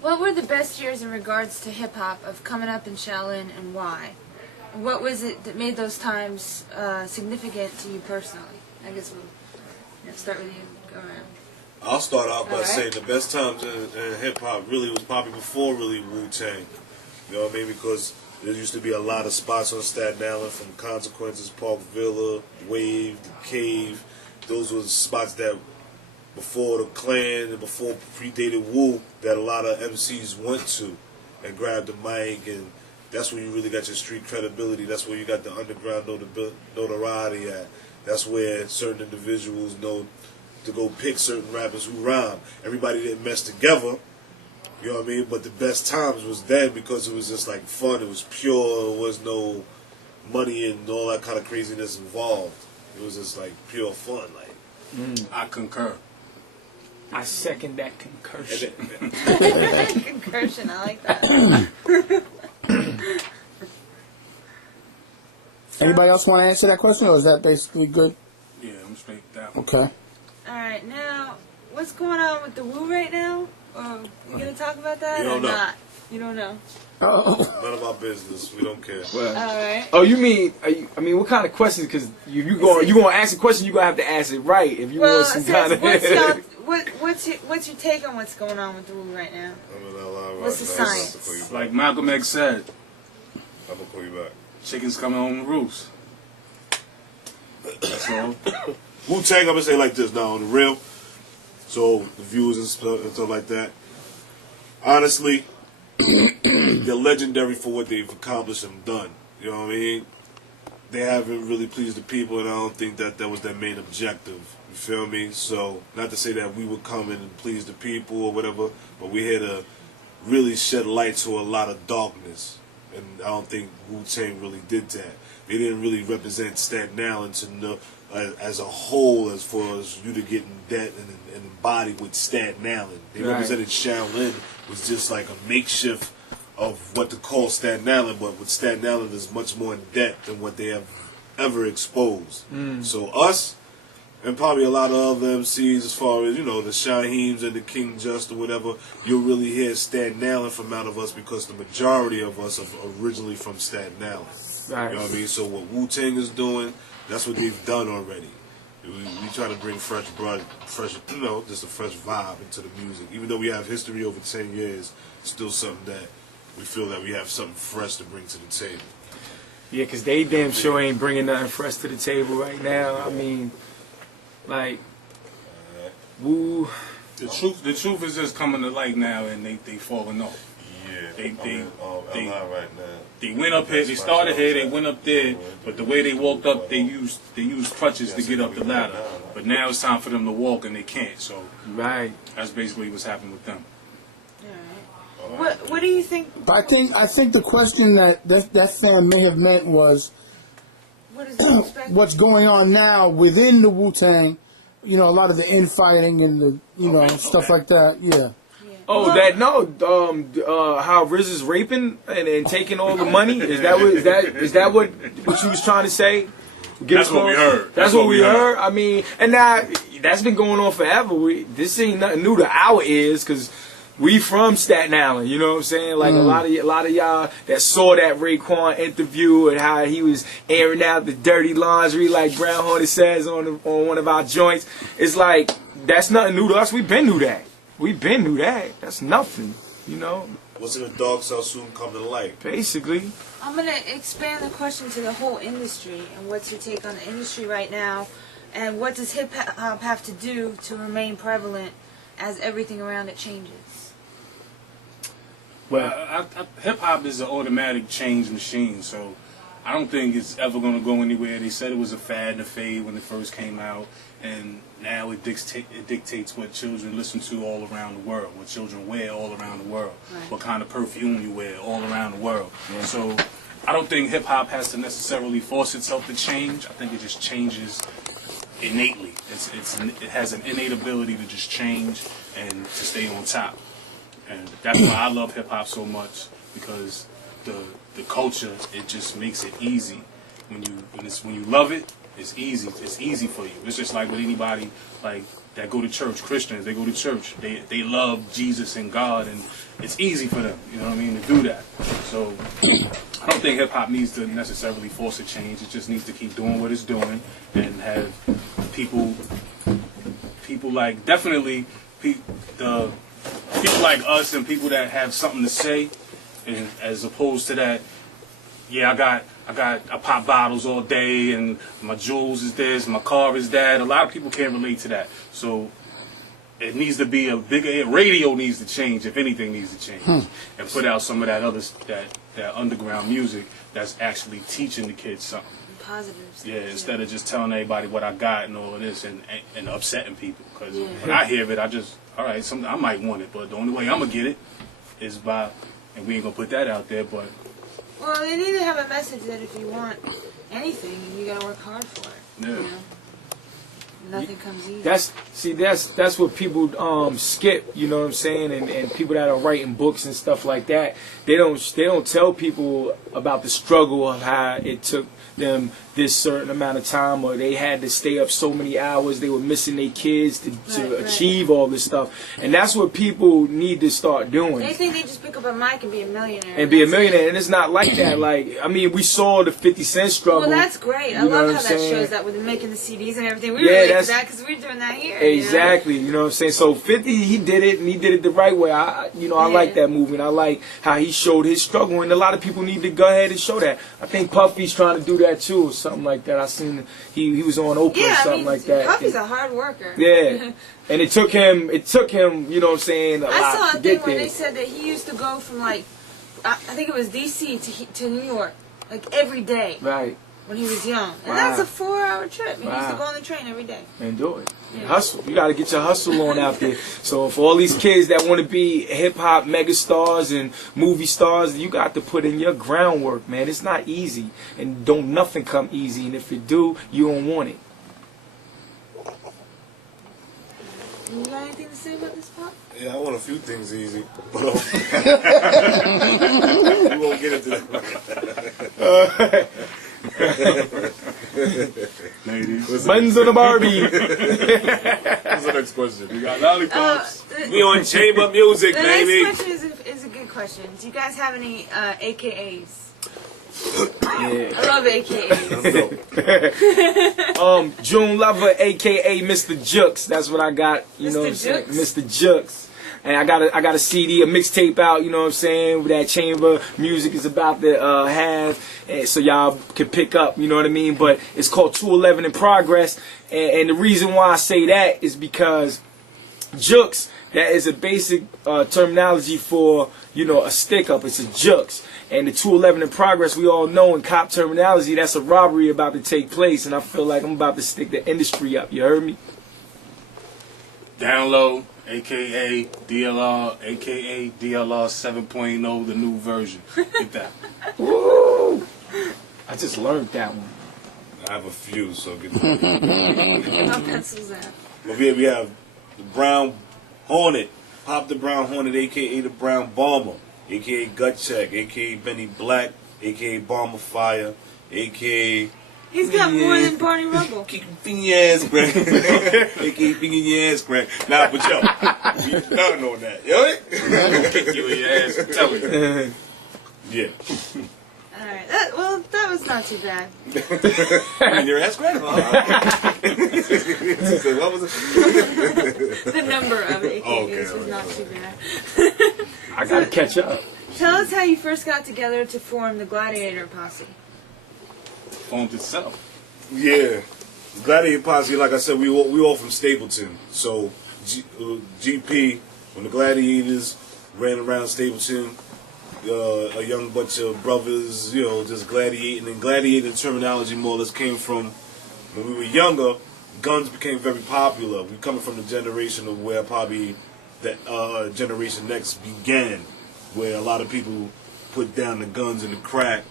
What were the best years in regards to hip-hop of coming up in Shaolin, and why? What was it that made those times significant to you personally? I guess we'll start with you. Go around. I'll start out by saying the best times in hip-hop really was probably before really wu-tang. You know what I mean? Because there used to be a lot of spots on Staten Island, from Consequences, Park Villa, Wave, The Cave. Those were spots that before the Clan and before predated Wu, that a lot of MCs went to and grabbed the mic, and that's where you really got your street credibility. That's where you got the underground notoriety at. That's where certain individuals know to go pick certain rappers who rhyme. Everybody didn't mess together, you know what I mean? But the best times was then, because it was just like fun. It was pure. There was no money and all that kind of craziness involved. It was just like pure fun. Like I concur. I second that concursion. Concursion, I like that. Anybody else want to answer that question, or is that basically good? Yeah, I'm straight down. Okay. Alright, now, what's going on with the Wu right now? You gonna talk about that You don't or know. not? You don't know. Oh. None of our business. We don't care. Well, Alright. oh, you mean? I mean, what kind of questions? Because you gonna ask a question, you gonna have to ask it right. If you Well, want some kind of. what's your take on what's going on with the Wu right now? I'm in LA right What's the now. science? Like Malcolm X said, I'm gonna call you back. chickens coming home to roost. That's all. Wu-Tang, I'm gonna say like this now on the real. So the viewers and stuff like that. Honestly, they're legendary for what they've accomplished and done. You know what I mean? They haven't really pleased the people, and I don't think that was their main objective. You feel me? So, not to say that we would come in and please the people or whatever, but we're here to really shed light to a lot of darkness. And I don't think Wu-Tang really did that. They didn't really represent Staten Island to know, as a whole, as far as you to get in debt and embody with Staten Island. They represented Shaolin was just like a makeshift of what to call Staten Island, but with Staten Island is much more in depth than what they have ever exposed. So us, and probably a lot of other MCs, as far as, you know, the Shaheems and the King Just or whatever, you'll really hear Staten Island from out of us, because the majority of us are originally from Staten Island. Right. You know what I mean? So what Wu-Tang is doing, that's what they've done already. We try to bring fresh blood, you know, just a fresh vibe into the music. Even though we have history over 10 years, it's still something that we feel that we have something fresh to bring to the table. Yeah, because they damn sure ain't bringing nothing fresh to the table right now. I mean, like, Wu. The truth is just coming to light now, and they falling off. Yeah, They right now. They went up here. They started here. They went up there. But the way they walked up, they used crutches to get up the ladder. But now it's time for them to walk, and they can't. So Right. that's basically what's happened with them. What do you think? But I think the question that fan may have meant was, What is the expect? what's going on now within the Wu-Tang, you know, a lot of the infighting and the, you know, stuff like that. Yeah. Oh, how Riz is raping and taking all the money? Is that what you was trying to say? That's what we heard. That's what we heard. I mean, and now that's been going on forever. This ain't nothing new to our ears, because we from Staten Island. You know what I'm saying? Like a lot of y'all that saw that Raekwon interview and how he was airing out the dirty laundry, like Brown Hornet says on one of our joints. It's like, that's nothing new to us. We've been knew that. We've been knew that. That's nothing, you know? What's in the dark shall soon come to the light. Basically. I'm going to expand the question to the whole industry, and what's your take on the industry right now, and what does hip-hop have to do to remain prevalent as everything around it changes? Well, hip-hop is an automatic change machine, so I don't think it's ever going to go anywhere. They said it was a fad and a fade when it first came out, and now it dictates what children listen to all around the world, what children wear all around the world, what kind of perfume you wear all around the world. So I don't think hip-hop has to necessarily force itself to change. I think it just changes innately. It has an innate ability to just change and to stay on top. And that's why I love hip-hop so much, because the culture, it just makes it easy. When you love it, it's easy. It's easy for you. It's just like with anybody like that go to church. Christians, they go to church. They love Jesus and God, and it's easy for them. You know what I mean, to do that. So I don't think hip hop needs to necessarily force a change. It just needs to keep doing what it's doing and have people like definitely the people like us and people that have something to say, and as opposed to that, yeah, I pop bottles all day and my jewels is this, my car is that. A lot of people can't relate to that. So it needs to be a bigger, radio needs to change, if anything needs to change, and put out some of that other, that underground music that's actually teaching the kids something. Positives. Yeah, instead of just telling everybody what I got and all of this and upsetting people. Because when I hear it, I just, all right, I might want it, but the only way I'm going to get it is by, and we ain't going to put that out there, but. Well, they need to have a message that if you want anything, you got to work hard for it. Yeah. You know? Nothing comes easy. That's what people skip, you know what I'm saying, and people that are writing books and stuff like that, they don't tell people about the struggle of how it took them this certain amount of time, or they had to stay up so many hours, they were missing their kids to achieve all this stuff. And that's what people need to start doing. They think they just pick up a mic and be a millionaire. And be a millionaire, and it's not like that. Like, I mean, we saw the 50 Cent struggle. Well, that's great. I love how that shows that with them making the CDs and everything. We relate to that because we're doing that here. Exactly. You know what I'm saying? So 50, he did it, and he did it the right way. I like that movement. I like how he showed his struggle, and a lot of people need to go ahead and show that. I think Puffy's trying to do that too, or something like that. I seen he was on Oprah or something like that. Puffy's a hard worker. Yeah. And it took him, you know what I'm saying, a lot to get there. I saw a thing where they said that he used to go from like, I think it was DC to New York, like every day. Right. When he was young. And that's a 4-hour trip. He used to go on the train every day. And do it. Yeah. Hustle. You got to get your hustle on out there. So for all these kids that want to be hip-hop megastars and movie stars, you got to put in your groundwork, man. It's not easy. And don't nothing come easy. And if it do, you don't want it. You got anything to say about this, Pop? Yeah, I want a few things easy, but we won't get into that. Ladies. Buns on a Barbie. What's the next question? We got lollipops. We on Chamber Music, the baby. next question is a good question. Do you guys have any AKAs? Yeah. I love AKAs. June Lover, a.k.a. Mr. Jux. That's what I got. You know what I'm saying? Mr. Jux. And I got a CD, a mixtape out, you know what I'm saying, that Chamber Music is about to have, and so y'all can pick up, you know what I mean? But it's called 211 in Progress, and the reason why I say that is because Jux, that is a basic terminology for, you know, a stick-up. It's a Jux. And the 211 in Progress, we all know in cop terminology, that's a robbery about to take place, and I feel like I'm about to stick the industry up. You heard me? Down low. AKA DLR, AKA DLR 7.0, the new version. Get that. Woo! I just learned that one. I have a few, so get My pencils out. But we have the Brown Hornet, Pop the Brown Hornet, a.k.a. the Brown Bomber, a.k.a. Gut Check, a.k.a. Benny Black, a.k.a. Bomber Fire, a.k.a. He's got more than Barney Rubble. Kick your ass, crack. A.k.a. finger your ass, crack. Nah, but yo, we done on that. Yo, Kick you in your ass, I'm telling you. yeah. Alright, that was not too bad. And your ass, crack? What was it? The number of AKAs was not too bad. I gotta catch up. Tell us how you first got together to form the Gladiator Posse. Formed itself. Yeah. Gladiator Posse, like I said, we all from Stapleton. So GP, when the Gladiators ran around Stapleton, a young bunch of brothers, you know, just gladiating. And gladiating terminology more or less came from when we were younger. Guns became very popular. We coming from the generation of where probably that Generation Next began, where a lot of people put down the guns and the crack.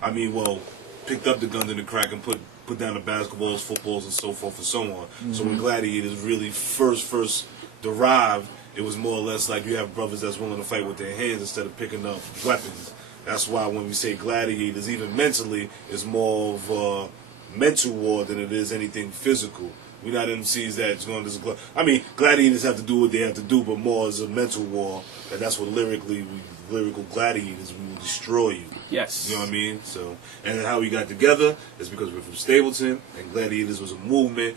I mean, well, picked up the guns and the crack and put down the basketballs, footballs, and so forth and so on. Mm-hmm. So when Gladiators really first derived, it was more or less like you have brothers that's willing to fight with their hands instead of picking up weapons. That's why when we say Gladiators, even mentally, it's more of mental war than it is anything physical. We're not MCs that's going to this. I mean, gladiators have to do what they have to do, but more as a mental war, and that's what lyrical gladiators, we will destroy you. Yes. You know what I mean? So, and how we got together is because we're from Stapleton, and gladiators was a movement,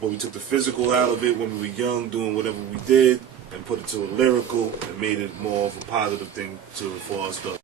but we took the physical out of it when we were young, doing whatever we did, and put it to a lyrical, and made it more of a positive thing for us to